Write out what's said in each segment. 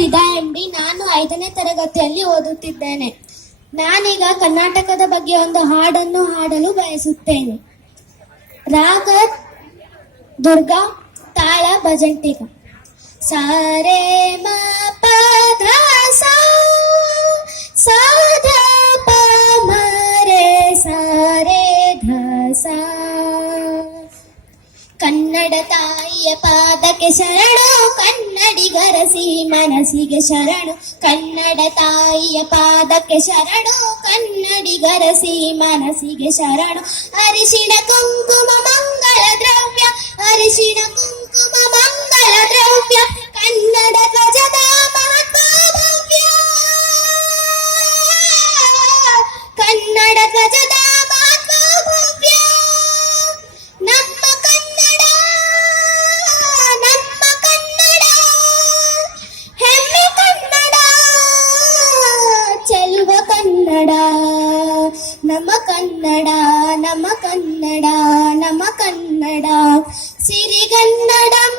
ವಿದಾ MB ನಾನು ಐದನೇ ತರಗತಿಯಲ್ಲಿ ಓದುತ್ತಿದ್ದೇನೆ. ನಾನೀಗ ಕರ್ನಾಟಕದ ಬಗ್ಗೆ ಒಂದು ಹಾಡನ್ನು ಹಾಡಲು ಬಯಸುತ್ತೇನೆ. ರಾಗ ದುರ್ಗಾ, ತಾಳ ಭಜಂಟಿಗ ಸಾರೆ ಕನ್ನಡ ತಾಯಿಯ ಪಾದಕ್ಕೆ ಶರಣು ಕನ್ನಡಿಗರ ಸಿಹಿ ಮನಸ್ಸಿಗೆ ಶರಣು ಕನ್ನಡ ತಾಯಿಯ ಪಾದಕ್ಕೆ ಶರಣು ಕನ್ನಡಿಗರ ಸಿಹಿ ಮನಸ್ಸಿಗೆ ಶರಣು ಅರಿಶಿಣ ಕುಂಕುಮ ಮಂಗಳ ದ್ರವ್ಯ ಅರಿಶಿಣ ಕುಂಕುಮ ಮಂಗಳ ದ್ರವ್ಯ ಕನ್ನಡ ಧ್ವಜದ ಮಹತ್ವ ಭವ್ಯ ಕನ್ನಡ ಧ್ವಜದ ನಮ್ಮ ಕನ್ನಡ ನಮ್ಮ ಕನ್ನಡ ನಮ್ಮ ಕನ್ನಡ ಸಿರಿಗನ್ನಡಂ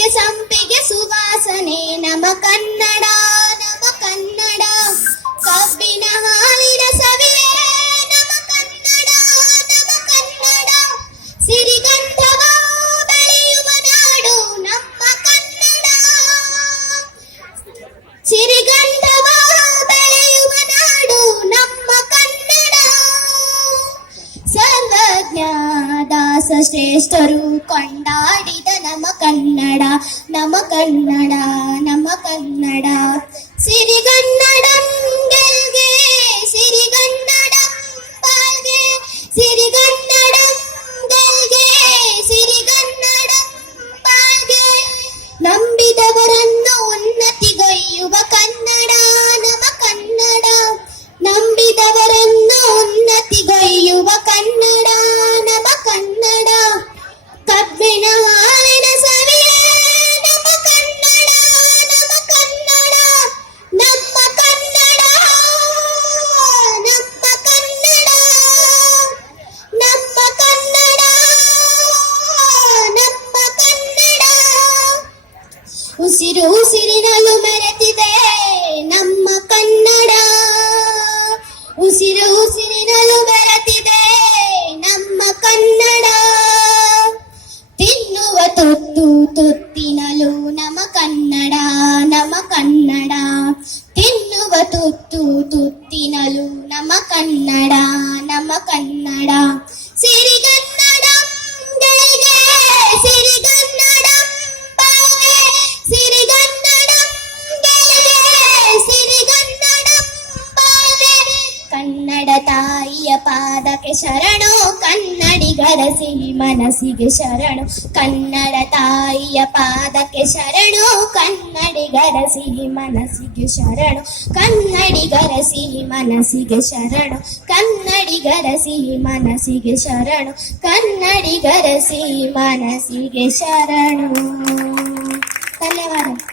ಮಲ್ಲಿಗೆ ಸಂಪಿಗೆ ಸುವಾಸನೆ ನಮ್ಮ ಕನ್ನಡ ನಮ್ಮ ಕನ್ನಡ. ಕಬ್ಬಿನ ಹಾಲಿನ ಸವಿಯೇ ನಮ ಕನ್ನಡ ನಮ ಕನ್ನಡ. ಸಿರಿಗಂಧವ ಬೆಳೆಯುವ ನಾಡು, ನಮ್ಮ ಕನ್ನಡ. ಸಿರಿಗಂಧವ ಬೆಳೆಯುವ ನಾಡು, ನಮ್ಮ ಕನ್ನಡ. ಸರ್ವಜ್ಞ ದಾಸ ಶ್ರೇಷ್ಠರು ಕೊಂಡಾಡಿದ ನಮ್ಮ ಕನ್ನಡ. ನಮ್ಮ ಕನ್ನಡ ನಮ್ಮ ಕನ್ನಡ ಸಿರಿಗನ್ನಡಂ ಉಸಿರು ಉಸಿರಿನಲ್ಲೂ ಪಾದಕ್ಕೆ ಶರಣು ಕನ್ನಡಿಗರ ಸಿಹಿ ಮನಸ್ಸಿಗೆ ಶರಣು ಕನ್ನಡ ತಾಯಿಯ ಪಾದಕ್ಕೆ ಶರಣು ಕನ್ನಡಿಗರ ಸಿಹಿ ಮನಸ್ಸಿಗೆ ಶರಣು ಕನ್ನಡಿಗರ ಸಿಹಿ ಮನಸ್ಸಿಗೆ ಶರಣು ಕನ್ನಡಿಗರ ಸಿಹಿ ಮನಸ್ಸಿಗೆ ಶರಣು ಕನ್ನಡಿಗರ ಸಿಹಿ ಮನಸ್ಸಿಗೆ ಶರಣು ಧನ್ಯವಾದ